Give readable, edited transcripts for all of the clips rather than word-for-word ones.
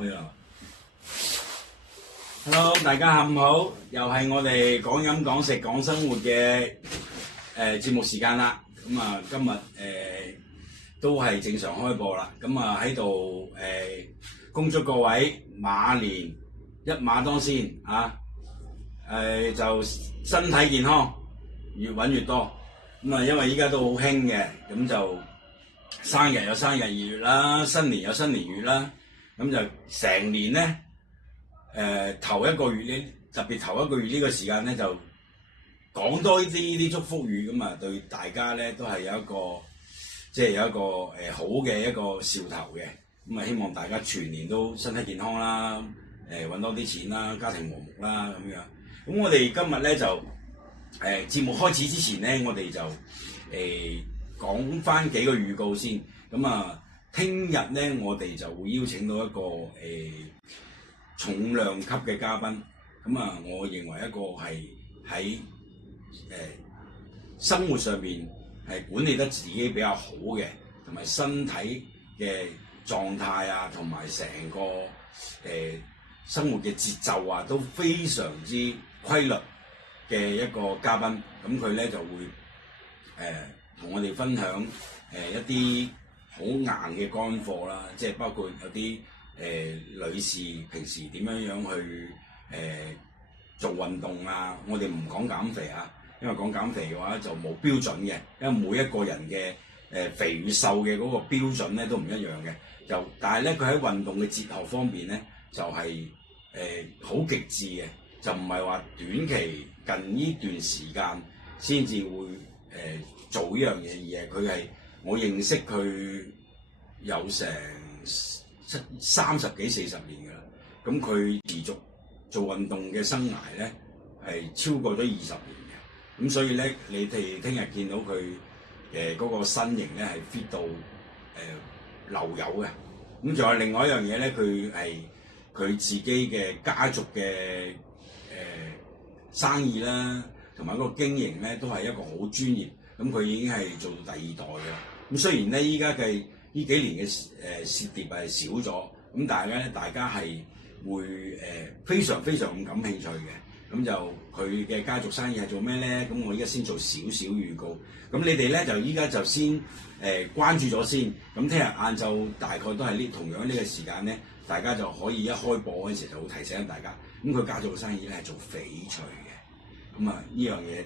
去啦 ！Hello， 大家下午好，又係我哋講飲講食講生活嘅節目時間啦。咁啊，今日都係正常開播啦。咁啊喺度恭祝各位馬年一馬當先啊！就身體健康，越揾越多。咁啊，因為依家都好興嘅，咁就生日有生日月啦，新年有新年月啦。咁就成年咧，頭一個月咧，特別頭一個月呢個時間咧，就講多啲祝福語，咁啊對大家咧都係有一個即係有一個好嘅一個兆頭嘅。咁啊希望大家全年都身體健康啦，揾多啲錢啦，家庭和睦啦咁樣。咁我哋今日咧就節目開始之前咧，我哋就講翻幾個預告先。咁啊，聽日咧我哋就會邀請到一個重量級嘅嘉賓。咁啊，我認為一個係喺生活上面係管理得自己比較好嘅，同埋身體嘅狀態啊，同埋成個生活嘅節奏啊，都非常之規律嘅一個嘉賓。咁佢咧就會同我哋分享一啲好硬嘅乾貨啦，即係包括有啲女士平時點樣去做運動啊。我哋唔講減肥啊，因為講減肥嘅話就冇標準嘅，因為每一個人嘅肥與瘦嘅嗰個標準咧都唔一樣嘅。但係咧佢喺運動嘅哲學方面咧就係好極致嘅，就唔係話短期近呢段時間先至會做呢樣嘢，而係佢係我認識佢有成30幾40年㗎啦。咁佢持續做運動嘅生涯咧係超過咗20年嘅。咁所以咧，你哋聽日見到佢嗰個身形咧係 fit 到流油嘅。咁仲有另外一樣嘢咧，佢係佢自己嘅家族嘅生意啦，同埋嗰個經營咧都係一個好專業。咁佢已經係做到第二代嘅啦。咁雖然咧依家嘅呢幾年嘅涉獵係少咗，咁但係咧大家係會非常非常咁感興趣嘅。咁就佢嘅家族生意係做咩咧？咁我依家先做少少預告。咁你哋咧就依家就先關注咗先。咁聽日晏晝大概都係同樣呢個時間咧，大家就可以一開播嗰陣時就會提醒大家。咁佢家族嘅生意咧係做翡翠嘅。咁啊呢樣嘢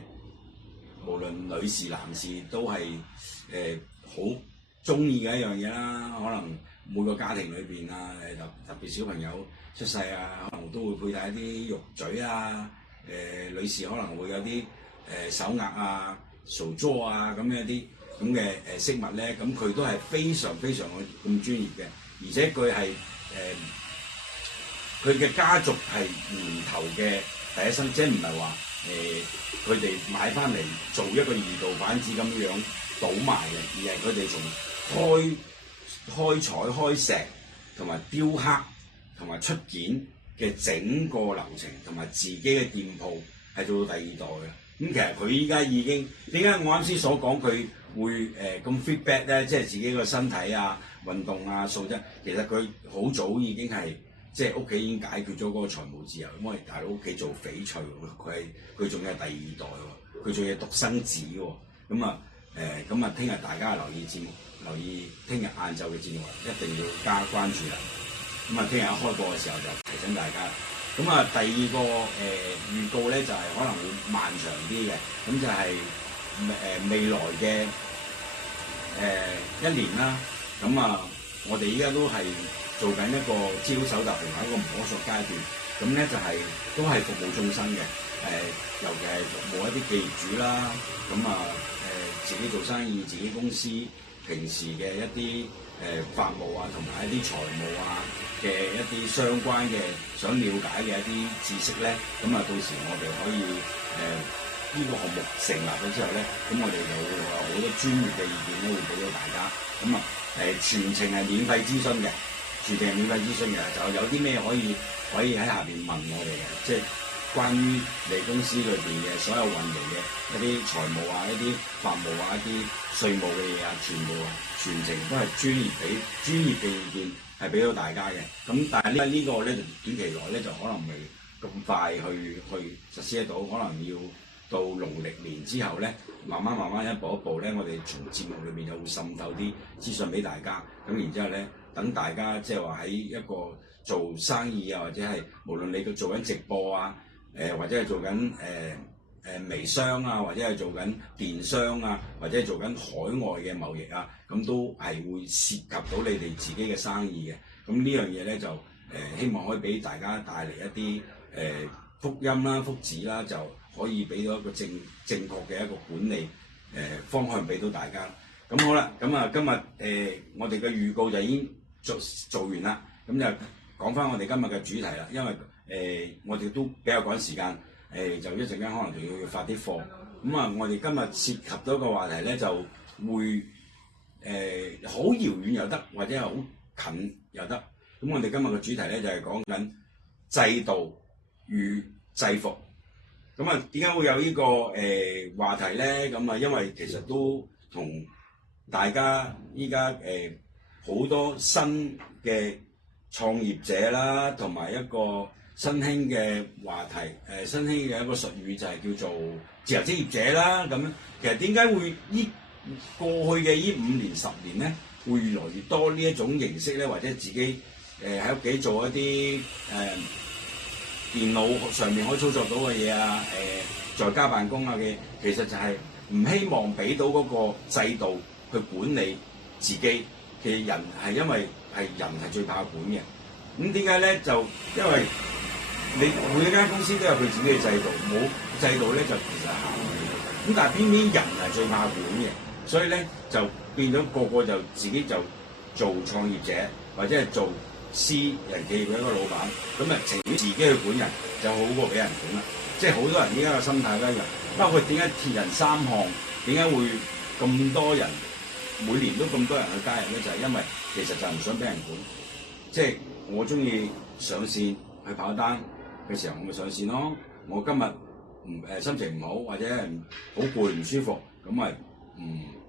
無論女士男士都係好中意嘅一樣嘢啦。可能每個家庭裏邊啊，特別小朋友出世啊，可能都會佩戴一啲玉墜啊。女士可能會有啲手鐲啊、手鐲啊咁樣一啲咁嘅飾物咧。咁佢都係非常非常咁專業嘅，而且佢係佢嘅家族係年頭嘅第一生，即係唔係話佢哋買翻嚟做一個二道販子咁樣倒賣嘅，而係佢哋從開採、開石同埋雕刻同埋出件嘅整個流程，同埋自己嘅店鋪係做到第二代嘅。咁其實佢依家已經點解我啱先所講佢會咁 feedback 咧？即係自己個身體啊、運動啊、素質，其實佢好早已經係即係屋企已經解決咗嗰個財務自由。因為大佬屋企做翡翠，佢仲係第二代喎，佢仲係獨生子喎。咁啊，聽日大家留意節目，留意聽日晏晝嘅節目，一定要加關注啦。咁啊，聽日一開播嘅時候就提醒大家啦。咁啊，第二個預告咧就係可能會漫長啲嘅，咁就係未來嘅一年啦。咁啊，我哋依家都係做緊一個資料搜集同埋一個摸索階段。咁咧就係都係服務眾生嘅，尤其係服務一啲企業主啦。咁啊自己做生意，自己公司平時嘅一啲法務啊，同埋一啲財務啊嘅一啲相關嘅想了解嘅一啲知識咧，咁啊到時我哋可以呢個項目成立咗之後咧，咁我哋就會有好多專業嘅意見咧會俾到大家。咁啊全程係免費諮詢嘅，全程係免費諮詢嘅，就有啲咩可以喺下邊問我哋嘅，即係關於你公司裏邊嘅所有運營嘅一啲財務啊、一啲法務啊、一啲稅務嘅嘢啊，全程都係專業嘅意見，係係俾到大家嘅。咁但係呢個咧就短期內咧就可能未咁快去實施得到，可能要到農曆年之後咧，慢慢一步一步咧，我哋從節目裏面就會滲透啲資訊俾大家。咁然之後咧，等大家即係話喺一個做生意啊，或者係無論你做緊直播啊，或者係做緊微商啊，或者係做緊電商啊，或者係做緊海外嘅貿易啊，咁都係會涉及到你哋自己嘅生意嘅。咁呢樣嘢咧就希望可以俾大家帶嚟一啲福音啦、福祉啦，就可以俾到一個正確嘅一個管理方向俾到大家。咁好啦，咁啊今日我哋嘅預告就已經做完啦，咁就講翻我哋今日嘅主題啦。因為我哋都比較趕時間，就一陣間可能仲要發啲貨。咁啊，我哋今日涉及到一個話題咧，就會好遙遠又得，或者係好近又得。咁我哋今日嘅主題咧就係講緊制度與制服。咁啊，點解會有呢個話題咧？咁啊，因為其實都同大家依家好多新嘅創業者啦，同埋一個新興嘅話題，新興嘅一個術語就係叫做自由職業者啦。咁其實點解會過去嘅呢5年10年咧，會越來越多呢一種形式咧，或者自己喺屋企做一啲電腦上面可以操作到嘅嘢啊，在家辦公啊嘅，其實就係唔希望俾到嗰個制度去管理自己嘅人，係因為人係最怕管嘅。咁點解咧？就因為你每一間公司都有佢自己嘅制度，冇制度咧就其實行唔掂。咁但係偏偏人係最怕管嘅，所以咧就變咗個個就自己就做創業者，或者係做私人企業嘅一個老闆，咁啊情願自己去管人就好過俾人管啦。即係好多人依家嘅心態都一樣，包括點解鐵人三項，點解會咁多人每年都咁多人去加入咧？就係因為其實就唔想俾人管。即係我中意上線去跑單嘅時候，我咪上線咯。我今日心情唔好，或者係好攰唔舒服，咁咪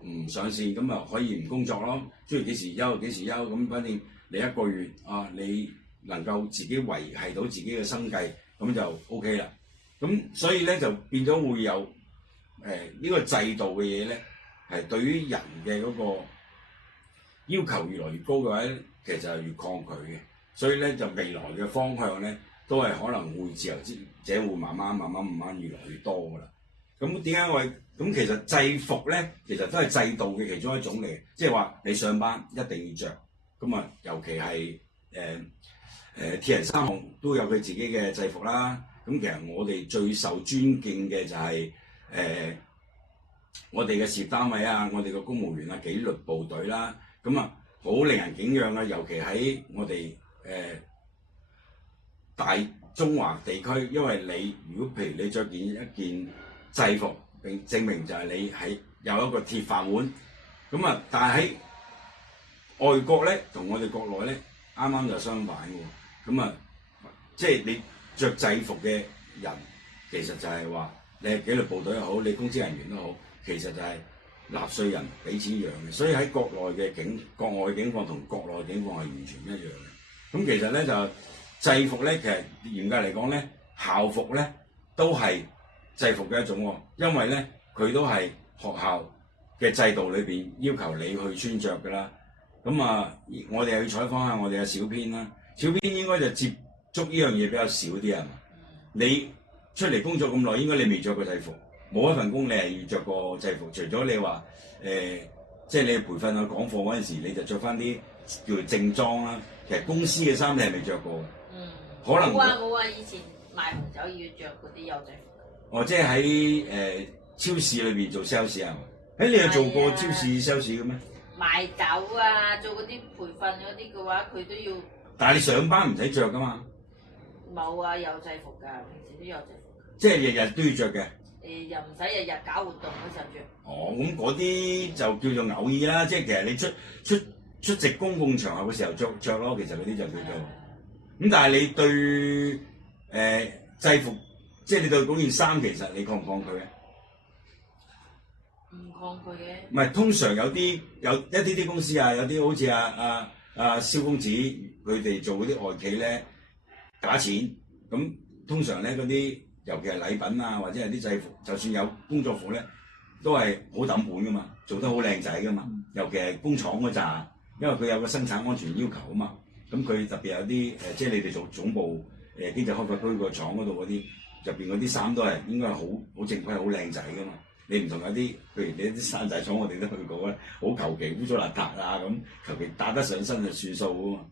唔上線，咁咪可以唔工作咯。中意幾時休幾時休，咁反正你一個月啊，你能夠自己維係到自己嘅生計，咁就 OK 啦。咁所以咧就變咗會有呢個制度嘅嘢咧，係對於人嘅嗰個要求越來越高嘅話咧，其實係越抗拒嘅。所以咧就未來嘅方向咧，都係可能會自由職業者會慢慢越來越多噶啦。咁點解我咁其實制服咧，其實都係制度嘅其中一種嚟嘅，即係話你上班一定要着。咁啊，尤其係鐵人三項都有佢自己嘅制服啦。咁其實我哋最受尊敬嘅就係我哋嘅事業單位啊，我哋嘅公務員啊，紀律部隊啦。咁啊，好令人敬仰啊！尤其喺我哋大中華地區，因為你如果譬如你着一件制服，並證明就係你係有一個鐵飯碗。咁啊，但係喺外國咧，同我哋國內咧，啱啱就相反嘅喎。咁啊，即係你着制服嘅人，其實就係話你係紀律部隊又好，你公職人員都好，其實就係納稅人俾錢養嘅。所以喺國內嘅國外嘅境況同國內嘅境況係完全一樣嘅。咁其實咧就制服咧，其實嚴格嚟講咧，校服咧都係制服嘅一種喎，因為咧佢都係學校嘅制度裏邊要求你去穿着㗎啦。咁啊，我哋去採訪下我哋嘅小編啦，小編應該就接觸呢樣嘢比較少啲啊。你出嚟工作咁耐，應該你未着過制服，冇一份工你係要着過制服，除咗你話即係你培訓啊講課嗰陣時，你就着翻啲叫做正裝啦。其實公司嘅衫你係未着過嘅，可能冇啊！以前賣紅酒要着嗰啲有制服。哦，即係喺超市裏邊做 sales 啊？你有做過超市 sales 嘅咩？賣酒啊，做嗰啲培訓嗰啲嘅話，佢都要。但係你上班唔使着噶嘛？冇啊，有制服㗎，平時都有制服。即係日日都要着嘅。又唔使日日搞活動嗰時候着。哦，咁嗰啲就叫做偶爾啦，即係其實你出席公共場合嘅時候着咯，其實嗰啲就叫做。咁但係你對制服，即係你對嗰件衫，其實你抗唔抗拒咧？唔抗拒嘅。唔係，通常有一啲公司啊，有啲好似阿蕭公子佢哋做嗰啲外企咧假錢，咁通常咧嗰啲尤其係禮品啊或者係啲制服，就算有工作服咧，都係好抌本噶嘛，做得好靚仔噶嘛，尤其係工廠嗰扎，因為佢有個生產安全要求啊嘛，咁佢特別有啲即係你哋做總部經濟開發區個廠嗰度嗰啲入邊嗰啲衫都係應該係好正規好靚仔噶嘛。你唔同有啲，譬如你啲山寨廠，我哋都去過咧，好求其污糟邋遢啊咁，求其打得上身就算數啊嘛。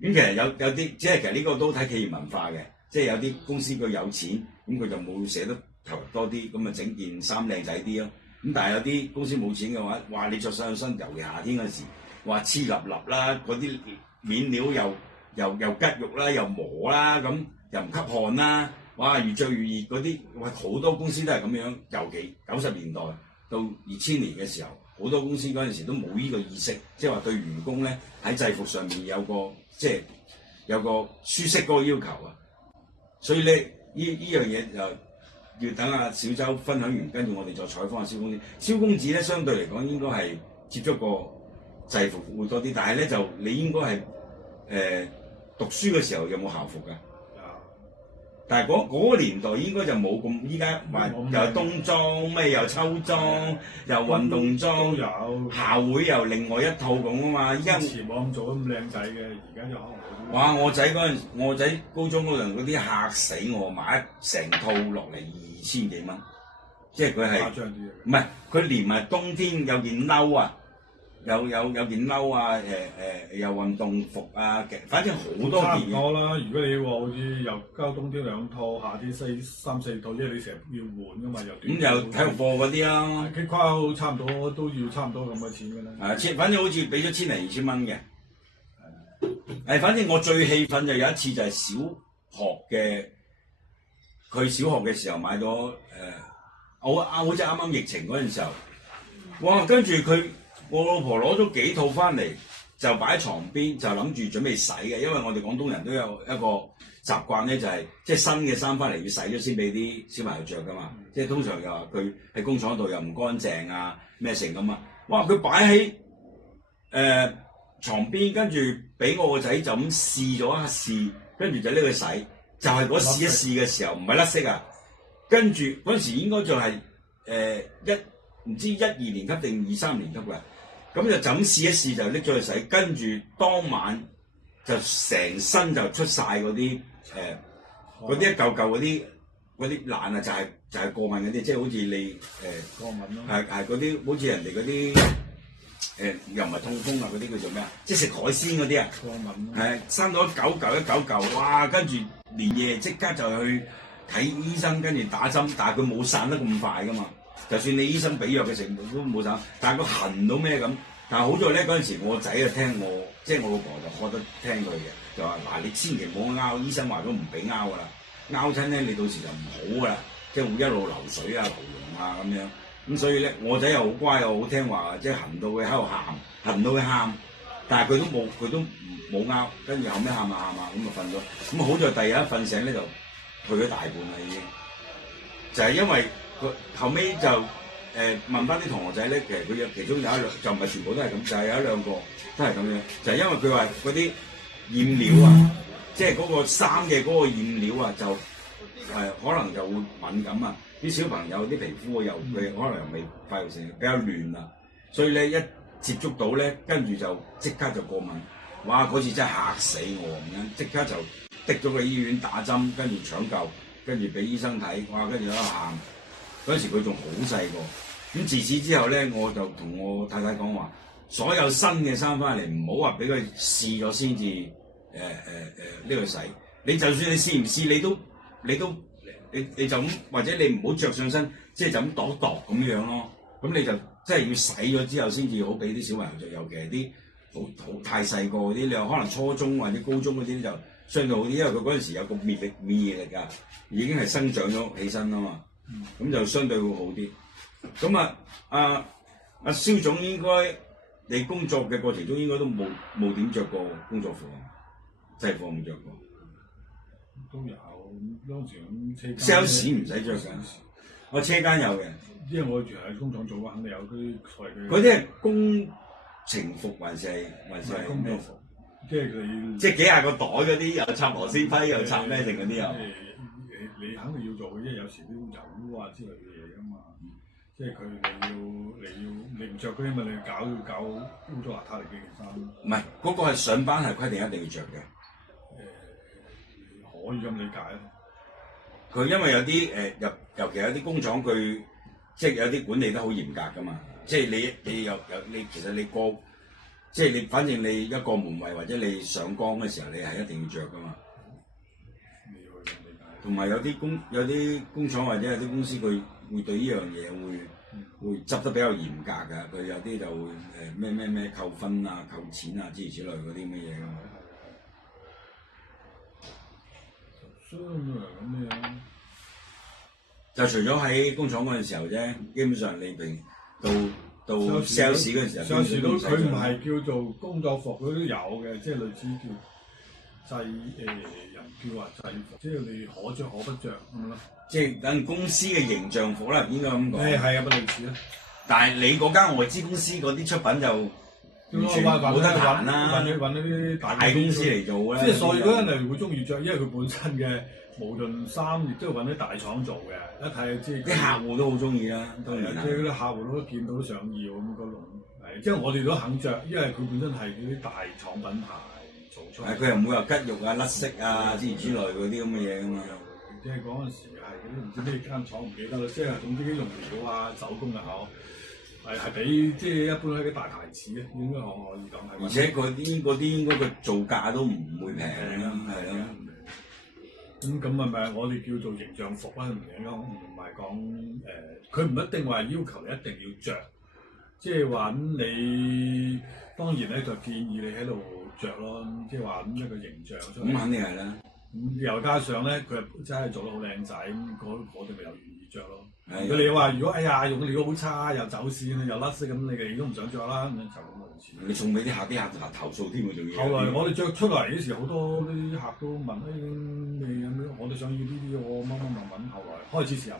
咁其實有啲，即係其實呢個都睇企業文化嘅，即係有啲公司佢有錢，咁佢就冇捨得投入多啲，咁啊整件衫靚仔啲咯。咁但係有啲公司冇錢嘅話，哇！你着上身，尤其夏天嗰時，哇黐立立啦，嗰啲面料又吉肉啦，又磨啦，咁又唔吸汗啦。哇！越着越熱嗰啲，哇！好多公司都係咁樣，尤其90年代到2000年嘅時候，好多公司嗰陣時都冇呢個意識，即係話對員工咧喺制服上面有個舒適嗰個要求啊。所以咧，呢樣嘢就要等阿小周分享完，跟住我哋再採訪阿蕭公子。蕭公子咧，相對嚟講應該係接觸過制服會多啲，但係咧就你應該係讀書嘅時候有冇校服㗎？但係嗰個年代應該就冇咁，依家話又冬裝咩又秋裝又運動裝，都有校會又另外一套咁啊嘛。依家以前冇咁做咁靚仔嘅，而家就可能冇。哇！我仔高中嗰陣嗰啲嚇死我，買成套落嚟2000幾蚊，即係佢係誇張啲嘅。唔係佢連埋冬天有件褸啊！有件褸啊，又運動服啊，反正好多件。差唔多啦。如果你話好似又交冬天2套，夏天3、4套，即係你成日要換噶嘛，又短。咁又體育課嗰啲啦。K 框差唔多都要差唔多咁嘅錢㗎啦。反正好似俾咗1000零2000蚊嘅。反正我最氣憤就有一次就係小學嘅，佢小學嘅時候買咗好似啱啱疫情嗰陣時候，哇！跟住我老婆攞咗幾套翻嚟，就擺喺床邊，就諗住準備洗嘅。因為我哋廣東人都有一個習慣咧，就係即係新嘅衫翻嚟要洗咗先俾啲小朋友着噶嘛。即係通常又話佢喺工廠度又唔乾淨啊咩成咁啊。哇！佢擺喺床邊，跟住俾我個仔就咁試咗一試，跟住就拎去洗，就係嗰試一試嘅時候唔係甩色啊。跟住嗰陣時應該就係唔知12年級定23年級㗎。咁就咁試一試就拎咗去洗，跟住當晚就成身就出晒嗰啲一嚿嚿嗰啲爛啊，就係過敏嗰啲，即係好似你過敏咯。係嗰啲好似人哋嗰啲又唔係痛風啊嗰啲叫做咩啊？即係食海鮮嗰啲啊。過敏咯。係生到一嚿嚿，哇！跟住連夜即刻就去睇醫生，跟住打針，但係佢冇散得咁快㗎嘛。就算你醫生俾藥嘅程度都冇散，但係佢痕到咩咁？但係好在咧嗰陣時，我仔就聽我，即係我老婆就覺得聽佢嘅，就話嗱你千祈唔好拗，醫生話都唔俾拗㗎啦，拗親咧你到時就唔好㗎啦，即係會一路流水啊、流膿啊咁樣。咁所以咧我仔又好乖又好聽話，即係痕到佢喺度喊，痕到佢喊，但係佢都冇拗，跟住後尾喊下咁就瞓咗。咁好在第二日瞓醒咧就去咗大半啦已經，就係因為。佢後尾就問翻啲同學仔咧，其實佢有其中有一兩，就唔係全部都係咁，就係有一兩個都係咁樣，就係因為佢話嗰啲染料啊，即係嗰個衫嘅嗰個染料啊，就可能就會敏感啊，啲小朋友啲皮膚又佢可能又未發育成比較亂啊，所以咧一接觸到咧，跟住就即刻就過敏，哇！嗰次真係嚇死我咁樣，即刻就滴咗去醫院打針，跟住搶救，跟住俾醫生睇，哇！跟住喺度喊。嗰陣時佢仲好細個，咁自此之後咧，我就同我太太講話，所有新嘅衫翻嚟唔好話俾佢試咗先至呢個洗，你就算你試唔試，你就咁或者你唔好着上身，即係就咁度咁樣咯，咁你就即係要洗咗之後先至好俾啲小朋友着，尤其係啲好太細個嗰啲，你又可能初中或者高中嗰啲就相對好啲，因為佢嗰陣時有個免疫力啊，已經係生長咗起身啊嘛。咁就相對會好啲。咁阿蕭總應該你工作嘅過程中應該都冇點着過工作服啊，制服冇着過。都有，當時咁車間。sales 唔使着㗎，我車間有嘅。因為我住喺工廠做啊，肯定有啲所謂嘅。嗰啲係工程服還是工作服？即係你即係幾廿個袋嗰啲，又插螺絲批，又插咩定嗰啲又。你肯定要做嘅，因為有時啲油啊之類嘅嘢噶嘛。即係你唔着嗰啲咪你搞污糟邋遢嚟嘅件衫。唔係嗰個係上班係規定一定要着嘅。可以咁理解咯。佢因為有啲尤其有啲工廠佢即係有啲管理得好嚴格噶嘛。即係你其實你即係你反正你一個門衞或者你上崗嘅時候，你係一定要着噶嘛。同埋有啲工廠或者有啲公司佢會對呢樣嘢會執得比較嚴格㗎，佢有啲就會咩扣分啊、扣錢啊諸如此類嗰啲乜嘢㗎嘛。咁樣就除咗喺工廠嗰陣時候啫，基本上你到 sales 嗰陣時候，有時都佢唔係叫做工作服，佢都有嘅，即係類似叫人叫話制服，即係你可着可不着咁咯。即係等公司嘅形象服啦，應該咁講。係啊，不類似啦。但係你嗰間外資公司嗰啲出品就完全冇得彈啦，揾啲大公司嚟做咧。即係所以嗰人係會中意着，因為佢本身嘅無論衫亦都係揾啲大廠做嘅，一睇就知。啲客戶都好中意啦，當然即係嗰啲客戶都見到都想要咁嗰種。係，即係我哋都肯着，因為佢本身係嗰啲大廠品牌做出嚟。佢又唔會話吉肉啊、甩色啊之類嗰啲咁嘅嘢㗎嘛。即係嗰陣時係嗰啲唔知咩間廠唔記得啦，即係總之啲用料啊、手工嘅口係比即係一般嗰啲大牌子咧，應該可以講係。而且嗰啲應該個造價都唔會平啦，係咯。咁咪我哋叫做形象服啦，唔係講佢唔一定話要求你一定要着，即係話你當然咧就建議你喺度着咯，即係話咁一個形象出嚟。咁肯定係啦。又加上咧，佢真係做得好靚仔，咁我哋咪又願意着咯。佢哋話如果哎呀用料好差，又走線又甩色咁，你哋都唔想着啦，咁就咁類似。你送俾啲客，啲客投訴添喎，仲要。後來我哋着出嚟嗰時，好多啲客都問：你有咩？我哋想要呢啲喎，乜。後來開始時候，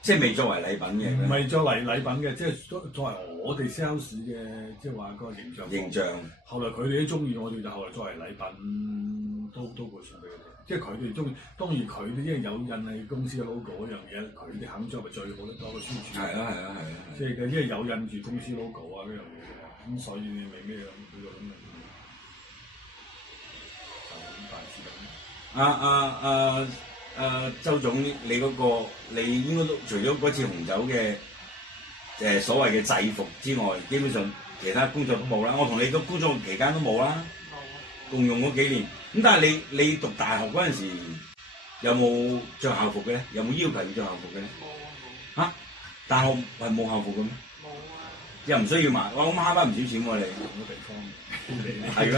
即係未作為禮品嘅。唔係作為禮品嘅，即係作為我哋 sales 嘅，即係話個形象。形象。後來佢哋都中意我哋，就後來作為禮品都會送俾佢哋。即係佢哋中意，當然佢哋因為有印係公司嘅 logo 嗰樣嘢，佢哋肯着咪最好得多個宣傳。係啊。即係因為有印住公司 logo 啊嗰樣嘢，咁所以你咪咩咁呢個咁嘅，就咁大致咁。周總，你嗰個你應該都除咗嗰次紅酒嘅所謂嘅制服之外，基本上其他工作都冇啦。我同你個工作期間都冇啦。共用嗰幾年，咁但係你讀大學嗰陣時有冇着校服嘅咧？有冇要求要着校服嘅咧？冇啊！大學係冇校服嘅咩？冇啊！又唔需要買，我諗慳翻唔少錢喎你。好多地方係咩？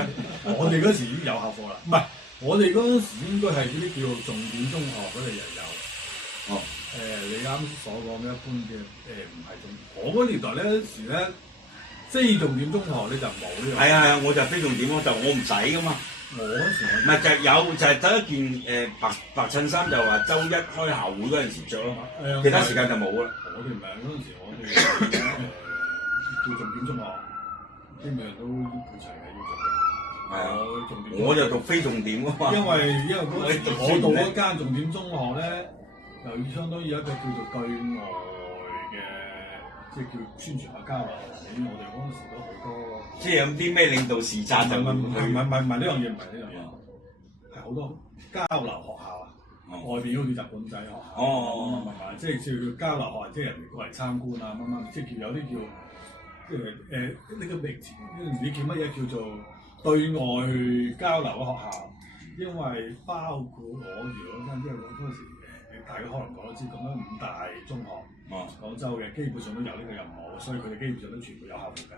我哋嗰時已經有校服啦，唔係我哋嗰陣時應該係嗰啲叫做重點中學嗰度又有。哦。你啱所講嘅一般嘅唔係重點，我嗰年代咧嗰時咧。非重點中學你就冇呢樣。係啊，我就非重點咯，就我唔使噶嘛。我嗰時唔係就有就係得一件白襯衫，就話週一開校會嗰陣時着咯。其他時間就冇啦。我哋唔係嗰陣時，我哋叫重點中學，基本上都配齊嘅要着嘅。係啊，我就讀非重點啊嘛。因為嗰時我讀嗰間重點中學咧，就相當於一個叫做對外嘅，即係叫宣傳下交流。我哋嗰陣時都好多，即係有啲咩領導視察就唔係呢樣嘢，唔係呢樣嘢，係好多交流學校啊，外邊好似日本仔學校，即係叫交流學校，即係人哋過嚟參觀啊，即係叫有啲叫呢個名詞，唔知叫乜嘢叫做對外交流嘅學校，因為包括我哋嗰間，因為嗰陣時大家可能講都知，咁樣5大中學。廣州嘅基本上都有呢個任務，所以佢哋基本上都全部有校服嘅。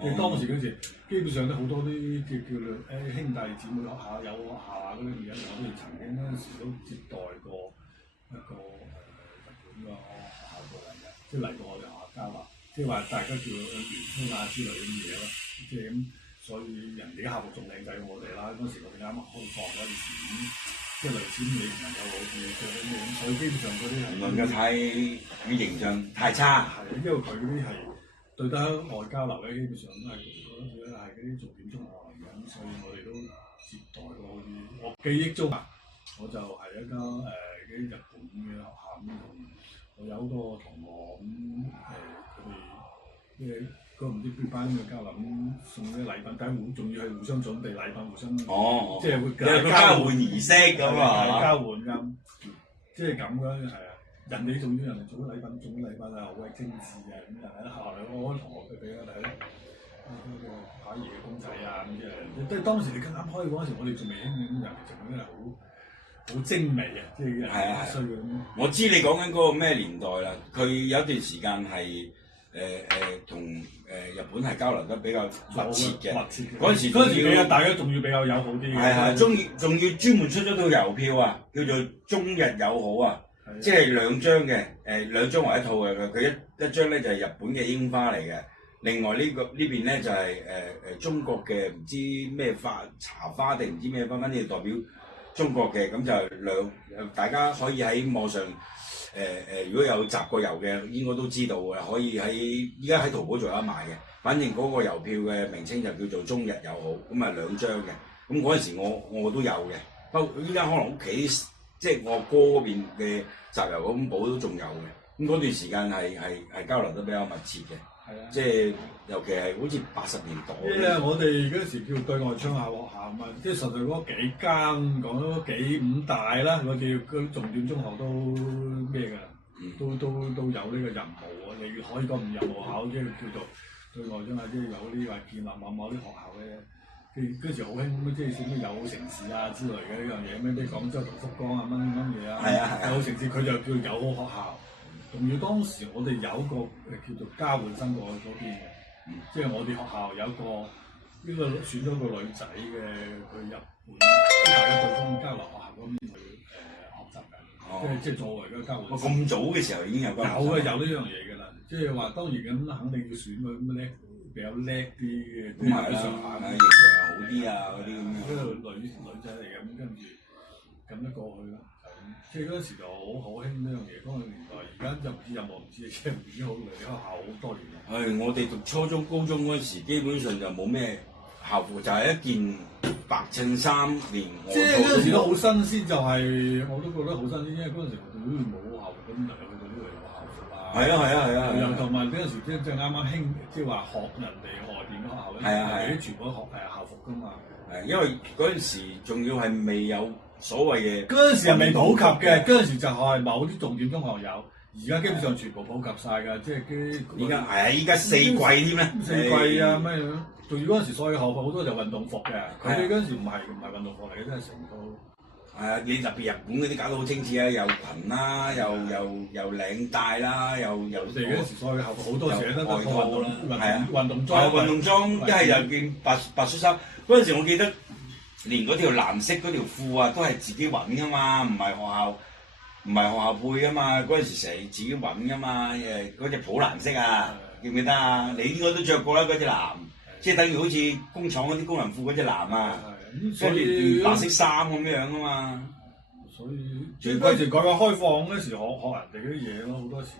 即係當時嗰時，基本上都好多啲叫做兄弟姊妹學校有學校啊嗰啲嘢，我哋曾經嗰陣時都接待過一個日本個學校過嚟嘅，即係嚟到我哋學校交流，即係話大家叫聯歡啊之類嘅嘢咯。即係咁，所以人哋嘅校服仲靚仔過我哋啦。嗰時我哋啱啱開放嗰陣時。即係類似你唔能夠好似做啲咩咁，所以基本上嗰啲係唔能夠太形象太差。係，因為佢嗰啲係對得外交流咧，基本上都係嗰陣時咧係嗰啲重點中學嚟嘅，咁所以我哋都接待過好似我記憶中啊，我就係一間嗰啲日本嘅學校咁同我有好多同學咁佢哋即係嗰唔知邊班嘅交流咁送啲禮品，但係仲要係互相準備禮品，互相即係會交換儀式咁啊，交換咁，即係咁樣係啊。人哋仲要人哋做啲禮品，做啲禮品啊，好鬼精緻啊！咁人喺學校裏，我啲同學佢俾我睇嗰個牌爺嘅公仔啊咁嘅，即係當時你啱開嗰陣時，我哋仲未興咁，人哋仲真係好精美啊！即係係衰咁。我知你講緊嗰個咩年代啦，佢有一段時間係同日本係交流得比較密切嘅。嗰陣時比較大家仲要比較友好啲。係仲要專門出咗套郵票啊，叫做中日友好啊。即係兩張嘅，兩張為一套嘅，佢一張咧就係日本嘅櫻花嚟嘅，另外呢邊咧就係中國嘅唔知咩花茶花定唔知咩花，反正代表中國嘅，咁就大家可以喺網上如果有集過郵嘅，應該都知道嘅，可以依家喺淘寶仲有得賣嘅，反正嗰個郵票嘅名稱就叫做中日友好，咁啊兩張嘅，咁嗰陣時我都有嘅，不過依家可能屋企即係我哥嗰邊嘅集郵咁簿都仲有嘅，咁嗰段時間係交流得比較密切嘅，係啊，即係尤其係好似80年代。我哋嗰時叫對外窗下學校嘛，即係實在嗰幾間講咗幾五大啦，我哋嗰啲重點中學都咩㗎啦，都有呢個任務啊！你可以講唔任務考，即係叫做對外窗下，即係有啲話建立某啲學校咧。嗰時好興咁，即係咩有好城市啊之類嘅呢樣嘢，咩廣州同福岡啊乜嘢啊，有好城市佢就叫友好學校。仲要當時我哋有一個叫做交換生過去嗰邊嘅，即係我哋學校有一個呢個選咗個女仔嘅，佢日本大家對方交流學校嗰邊去學習嘅，即係作為嗰個交換。咁早嘅時候已經有有呢樣嘢㗎啦，即係話當然咁肯定要選佢咁叻。比較叻啲嘅，咁係啦，形象又好啲啊嗰啲咁樣。嗰度女仔嚟嘅，咁跟住咁樣過去啦，即係嗰陣時就好興呢樣嘢。嗰個年代，而家就唔知有冇唔知，即係已經好嚟學校好多年啦。我哋讀初中、高中嗰陣時，基本上就冇咩校服，就係一件白襯衫連外套。即係嗰陣時都好新鮮，就係我都覺得好新鮮，因為嗰陣時我哋好似冇校服咁嚟去到呢度有校服啊。係啊。同埋嗰陣時即係啱啱興，即係話學人哋外邊嘅學校咧，啲全部學校服㗎嘛。因為嗰陣時仲要係未有所謂嘅。嗰陣時係未普及嘅，嗰陣時就係某啲重點中學有，而家基本上全部普及晒㗎，即係啲。依家4季添咧。4季啊咩樣？仲要嗰陣時所有校服好多就運動服嘅，佢哋嗰陣時唔係運動服嚟嘅，真係成套。你特別日本嗰啲搞到好精緻啊，又裙啦，又領帶啦，又我哋嗰陣時所有校服好多時都外套啦，運動裝。運動裝一係又件白恤衫。嗰陣時我記得連嗰條藍色嗰條褲啊，都係自己揾噶嘛，唔係學校配噶嘛。嗰陣時成日自己揾噶嘛，嗰隻普藍色啊，記唔記得啊？你應該都着過啦，嗰隻藍，即係等於好似工廠嗰啲工人褲嗰隻藍啊。跟住白色衫咁樣啊嘛，所以即係嗰陣時改革開放嗰時學人哋嗰啲嘢咯，好多時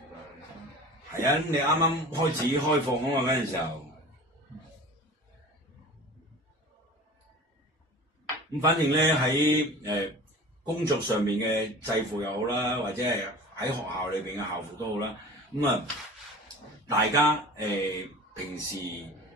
就係啊！你啱啱開始開放啊嘛，嗰陣時候，咁反正咧喺工作上面嘅制服又好啦，或者係喺學校裏邊嘅校服都好啦，咁啊大家平時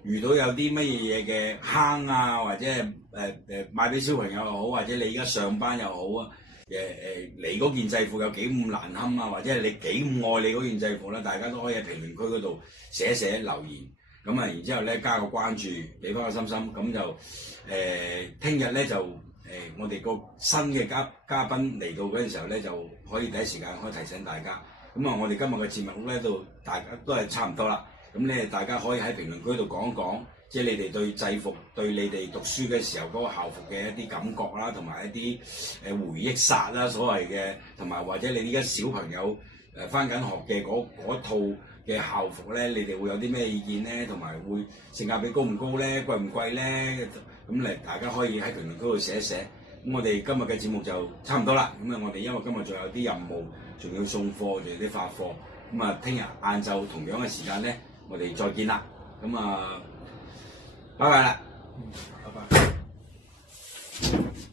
遇到有啲乜嘢嘅坑啊，或者係買俾小朋友又好，或者你而家上班又好啊，你嗰件制服有幾咁難堪啊，或者係你幾咁愛你嗰件制服咧，大家都可以喺評論區嗰度寫一寫留言，咁啊然之後咧加個關注，俾翻個心心，咁就聽日咧就我哋個新嘅嘉賓嚟到嗰陣時候咧，就可以第一時間可以提醒大家，咁啊我哋今日嘅節目咧都大家都係差唔多啦。咁咧，大家可以喺評論區度講一講，即係你哋對制服、對你哋讀書嘅時候嗰個校服嘅一啲感覺啦，同埋一啲回憶殺啦，所謂嘅，同埋或者你依家小朋友返緊學嘅嗰套嘅校服咧，你哋會有啲咩意見咧？同埋會性價比高唔高咧？貴唔貴咧？咁嚟大家可以喺評論區度寫一寫。咁我哋今日嘅節目就差唔多啦。咁啊，我哋因為今日仲有啲任務，仲要送貨，仲有啲發貨。咁啊，聽日晏晝同樣嘅時間咧。我哋再見啦。咁啊，拜拜啦。拜拜。